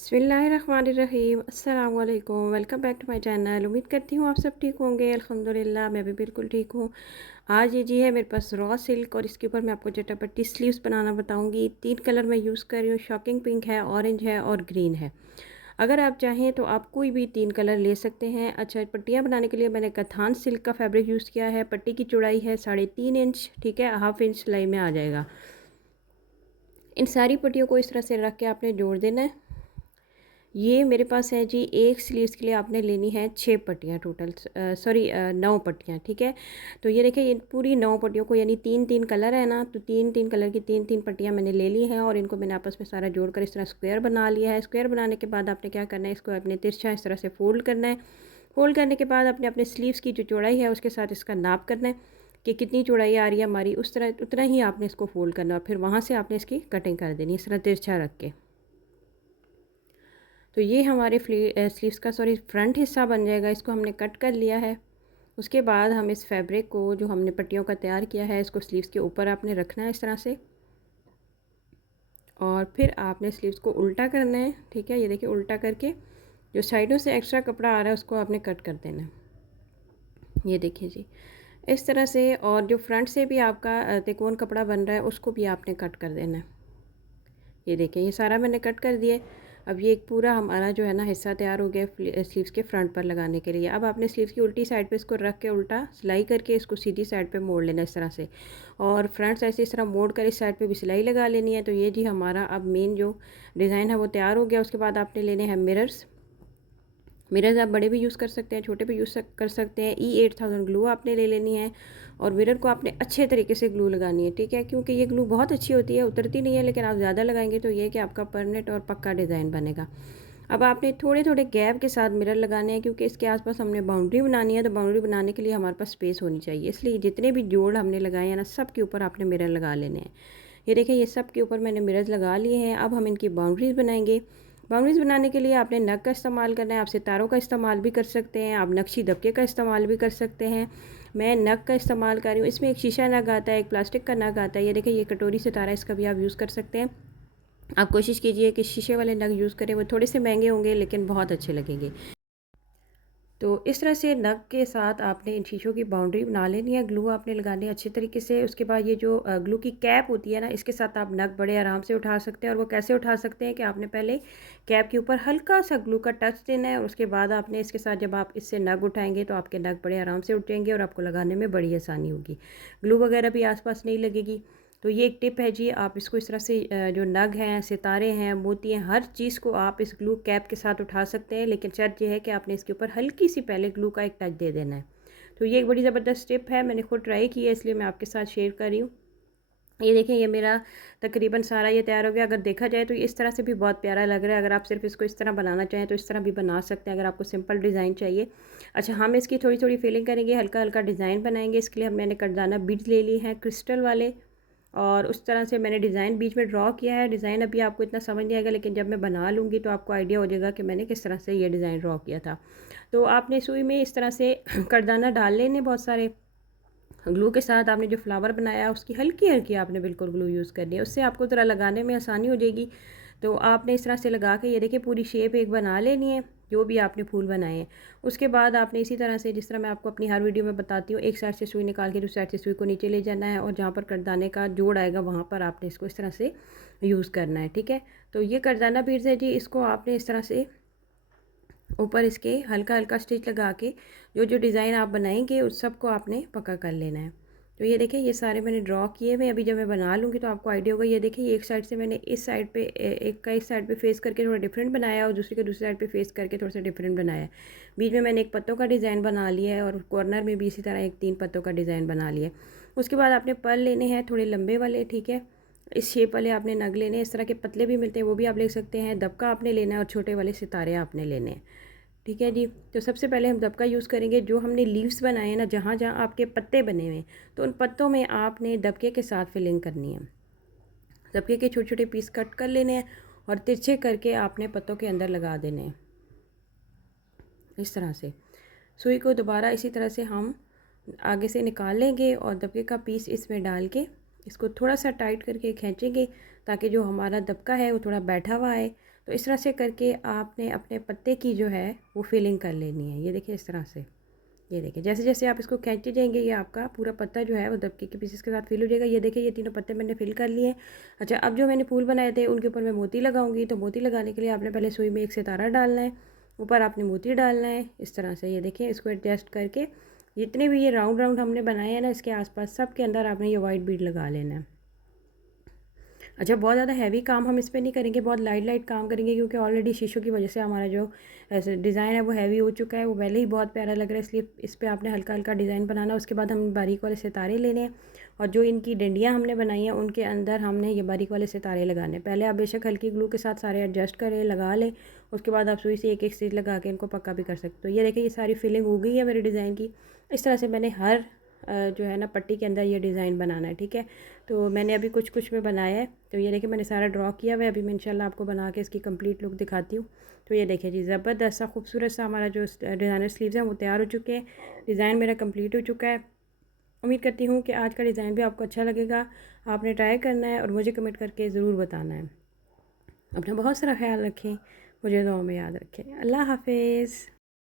बिस्मिल्लाहिर्रहमानिर्रहीम अस्सलाम वालेकुम। Welcome back to my channel. उम्मीद करती हूँ आप सब ठीक होंगे। अल्हम्दुलिल्लाह मैं भी बिल्कुल ठीक हूँ। आज ये जी है मेरे पास रॉ सिल्क और इसके ऊपर मैं आपको चटापट्टी स्लीव्स बनाना बताऊँगी। 3 कलर मैं यूज़ कर रही हूँ। शॉकिंग पिंक है, ऑरेंज है और ग्रीन है। अगर आप चाहें तो आप कोई भी 3 कलर ले सकते हैं। अच्छा, पट्टियाँ बनाने के लिए मैंने कथान सिल्क का फैब्रिक यूज़ किया है। पट्टी की चौड़ाई है 3.5 इंच, ठीक है, हाफ इंच सिलाई में आ जाएगा। इन सारी पट्टियों को इस तरह से रख के आपने जोड़ देना है। ये मेरे पास है जी, एक स्लीव्स के लिए आपने लेनी है 6 पट्टियाँ टोटल, सॉरी 9 पट्टियाँ, ठीक है। तो ये देखिए, ये पूरी 9 पट्टियों को, यानी 3-3 कलर है ना, तो 3-3 कलर की 3-3 पट्टियाँ मैंने ले ली हैं और इनको मैंने आपस में सारा जोड़कर इस तरह स्क्वायर बना लिया है। स्क्वायर बनाने के बाद आपने क्या करना है, इसको अपने तिरछा इस तरह से फ़ोल्ड करना है। फ़ोल्ड करने के बाद अपने अपने स्लीव्स की जो चौड़ाई है उसके साथ इसका नाप करना है कि कितनी चौड़ाई आ रही है हमारी, उस तरह उतना ही आपने इसको फ़ोल्ड करना है और फिर वहाँ से आपने इसकी कटिंग कर देनी है इस तरह तिरछा रख के। तो ये हमारे स्लीव्स का, सॉरी, फ्रंट हिस्सा बन जाएगा। इसको हमने कट कर लिया है। उसके बाद हम इस फैब्रिक को जो हमने पट्टियों का तैयार किया है, इसको स्लीव्स के ऊपर आपने रखना है इस तरह से, और फिर आपने स्लीव्स को उल्टा करना है, ठीक है। ये देखिए, उल्टा करके जो साइडों से एक्स्ट्रा कपड़ा आ रहा है उसको आपने कट कर देना है। ये देखिए जी, इस तरह से। और जो फ्रंट से भी आपका तिकोन कपड़ा बन रहा है उसको भी आपने कट कर देना है। ये देखें, ये सारा मैंने कट कर दिया है। अब ये एक पूरा हमारा जो है ना हिस्सा तैयार हो गया स्लीव्स के फ्रंट पर लगाने के लिए। अब आपने स्लीव्स की उल्टी साइड पे इसको रख के उल्टा सिलाई करके इसको सीधी साइड पे मोड़ लेना इस तरह से, और फ्रंट साइड से इस तरह मोड़ कर इस साइड पे भी सिलाई लगा लेनी है। तो ये जी हमारा अब मेन जो डिज़ाइन है वो तैयार हो गया। उसके बाद आपने लेने हैं मिरर्स। मिरर्स आप बड़े भी यूज़ कर सकते हैं, छोटे भी यूज़ कर सकते हैं। E8000 ग्लू आपने ले लेनी है और मिरर को आपने अच्छे तरीके से ग्लू लगानी है, ठीक है, क्योंकि ये ग्लू बहुत अच्छी होती है, उतरती नहीं है, लेकिन आप ज़्यादा लगाएंगे तो ये कि आपका परमानेंट और पक्का डिज़ाइन बनेगा। अब आपने थोड़े थोड़े गैप के साथ मिरर लगाने हैं, क्योंकि इसके आसपास हमने बाउंड्री बनानी है। तो बाउंड्री बनाने के लिए हमारे पास स्पेस होनी चाहिए, इसलिए जितने भी जोड़ हमने लगाए हैं ना, सब के ऊपर आपने मिरर लगा लेने हैं। ये देखिए, ये सब के ऊपर मैंने मिरर्स लगा लिए हैं। अब हम इनकी बाउंड्रीज़ बनाएंगे। बाउंड्रीज़ बनाने के लिए आपने नग का इस्तेमाल करना है। आप सितारों का इस्तेमाल भी कर सकते हैं, आप नक्शी दबके का इस्तेमाल भी कर सकते हैं। मैं नग का इस्तेमाल कर रही हूँ। इसमें एक शीशा नग आता है, एक प्लास्टिक का नग आता है। ये देखिए, ये कटोरी सितारा, इसका भी आप यूज़ कर सकते हैं। आप कोशिश कीजिए कि शीशे वाले नग यूज़ करें, वो थोड़े से महंगे होंगे लेकिन बहुत अच्छे लगेंगे। तो इस तरह से नग के साथ आपने इन शीशों की बाउंड्री बना लेनी है। ग्लू आपने लगानी है अच्छे तरीके से। उसके बाद ये जो ग्लू की कैप होती है ना, इसके साथ आप नग बड़े आराम से उठा सकते हैं। और वो कैसे उठा सकते हैं कि आपने पहले कैप के ऊपर हल्का सा ग्लू का टच देना है, और उसके बाद आपने इसके साथ जब आप इससे नग उठाएंगे तो आपके नग बड़े आराम से उठेंगे और आपको लगाने में बड़ी आसानी होगी। ग्लू वगैरह भी आसपास नहीं लगेगी। तो ये एक टिप है जी, आप इसको इस तरह से जो नग हैं, सितारे हैं, मोती हैं, हर चीज़ को आप इस ग्लू कैप के साथ उठा सकते हैं, लेकिन शर्त यह है कि आपने इसके ऊपर हल्की सी पहले ग्लू का एक टच दे देना है। तो ये एक बड़ी ज़बरदस्त टिप है, मैंने खुद ट्राई की है, इसलिए मैं आपके साथ शेयर कर रही हूँ। ये देखें, ये मेरा तकरीबन सारा ये तैयार हो गया। अगर देखा जाए तो इस तरह से भी बहुत प्यारा लग रहा है। अगर आप सिर्फ इसको इस तरह बनाना चाहें तो इस तरह भी बना सकते हैं, अगर आपको सिंपल डिज़ाइन चाहिए। अच्छा, हम इसकी थोड़ी थोड़ी फिलिंग करेंगे, हल्का हल्का डिज़ाइन बनाएंगे। इसके लिए मैंने कटदाना बीड्स ले ली हैं क्रिस्टल वाले, और उस तरह से मैंने डिज़ाइन बीच में ड्रॉ किया है। डिज़ाइन अभी आपको इतना समझ नहीं आएगा, लेकिन जब मैं बना लूँगी तो आपको आइडिया हो जाएगा कि मैंने किस तरह से ये डिज़ाइन ड्रॉ किया था। तो आपने सुई में इस तरह से करदाना डाल लेने बहुत सारे। ग्लू के साथ आपने जो फ्लावर बनाया उसकी हल्की हल्की आपने बिल्कुल ग्लू यूज़ करनी है, उससे आपको ज़रा लगाने में आसानी हो जाएगी। तो आपने इस तरह से लगा के, ये देखिए, पूरी शेप एक बना लेनी है जो भी आपने फूल बनाए हैं। उसके बाद आपने इसी तरह से, जिस तरह मैं आपको अपनी हर वीडियो में बताती हूँ, एक साइड से सुई निकाल के दूसरी साइड से सुई को नीचे ले जाना है, और जहाँ पर करदाने का जोड़ आएगा वहाँ पर आपने इसको इस तरह से यूज़ करना है, ठीक है। तो ये करदाना बीड्स है जी, इसको आपने इस तरह से ऊपर इसके हल्का हल्का स्टिच लगा के जो जो डिज़ाइन आप बनाएंगे उस सब को आपने पक्का कर लेना है। तो ये देखिए, ये सारे मैंने ड्रॉ किए हुए। अभी जब मैं बना लूँगी तो आपको आइडिया होगा। ये देखिए, एक साइड से मैंने इस साइड पे एक का इस साइड पे फेस करके थोड़ा डिफरेंट बनाया, और दूसरी का दूसरी साइड पे फेस करके थोड़ा सा डिफरेंट बनाया। बीच में मैंने एक पत्तों का डिज़ाइन बना लिया है, और कॉर्नर में भी इसी तरह एक 3 पत्तों का डिज़ाइन बना लिया है। उसके बाद आपने पर्ल लेने हैं थोड़े लंबे वाले, ठीक है। इस शेप वाले आपने नग लेने हैं। इस तरह के पतले भी मिलते हैं, वो भी आप ले सकते हैं। दबका आपने लेना है और छोटे वाले सितारे आपने लेने हैं, ठीक है जी। तो सबसे पहले हम दबका यूज़ करेंगे। जो हमने लीव्स बनाए हैं ना, जहाँ जहाँ आपके पत्ते बने हुए हैं, तो उन पत्तों में आपने दबके के साथ फिलिंग करनी है। दबके के छोटे छोटे पीस कट कर लेने हैं और तिरछे करके आपने पत्तों के अंदर लगा देने हैं इस तरह से। सुई को दोबारा इसी तरह से हम आगे से निकाल लेंगे और दबके का पीस इसमें डाल के इसको थोड़ा सा टाइट करके खींचेंगे, ताकि जो हमारा दबका है वो थोड़ा बैठा हुआ है। तो इस तरह से करके आपने अपने पत्ते की जो है वो फिलिंग कर लेनी है। ये देखिए इस तरह से, ये देखिए जैसे जैसे आप इसको खींचते जाएंगे ये आपका पूरा पत्ता जो है वो दबके के पीसेस के साथ फिल हो जाएगा। ये देखिए ये तीनों पत्ते मैंने फिल कर लिए। अच्छा, अब जो मैंने फूल बनाए थे उनके ऊपर मैं मोती लगाऊंगी। तो मोती लगाने के लिए आपने पहले सुई में एक सितारा डालना है, ऊपर आपने मोती डालना है इस तरह से। ये देखिए इसको एडजस्ट करके जितने भी ये राउंड राउंड हमने बनाए हैं ना इसके आसपास सब के अंदर आपने ये वाइट बीड लगा लेना है। अच्छा, बहुत ज़्यादा हैवी काम हम इस पे नहीं करेंगे, बहुत लाइट लाइट काम करेंगे क्योंकि ऑलरेडी शीशों की वजह से हमारा जो ऐसे डिज़ाइन है वो हैवी हो चुका है, वो पहले ही बहुत प्यारा लग रहा है, इसलिए इस पे आपने हल्का हल्का डिज़ाइन बनाना। उसके बाद हम बारीक वाले सितारे लेने हैं और जो इनकी डंडियाँ हमने बनाई हैं उनके अंदर हमने ये बारीक वाले सितारे लगाने। पहले आप बेशक हल्की ग्लू के साथ सारे एडजस्ट करें, लगा लें, उसके बाद आप सुई से एक एक स्टिच लगा के इनको पक्का भी कर सकते हो। ये देखिए ये सारी फिलिंग हो गई है मेरे डिज़ाइन की। इस तरह से मैंने हर जो है ना पट्टी के अंदर ये डिज़ाइन बनाना है, ठीक है। तो मैंने अभी कुछ कुछ में बनाया है। तो ये देखिए मैंने सारा ड्रॉ किया हुआ है। अभी मैं इंशाल्लाह आपको बना के इसकी कंप्लीट लुक दिखाती हूँ। तो ये देखिए जी, ज़बरदस्त सा खूबसूरत सा हमारा जो डिज़ाइनर स्लीव्स हैं वो तैयार हो चुके हैं। डिज़ाइन मेरा कंप्लीट हो चुका है। उम्मीद करती हूँ कि आज का डिज़ाइन भी आपको अच्छा लगेगा। आपने ट्राई करना है और मुझे कमेंट करके ज़रूर बताना है। अपना बहुत सारा ख्याल रखें, मुझे दुआ में याद रखें। अल्लाह हाफिज़।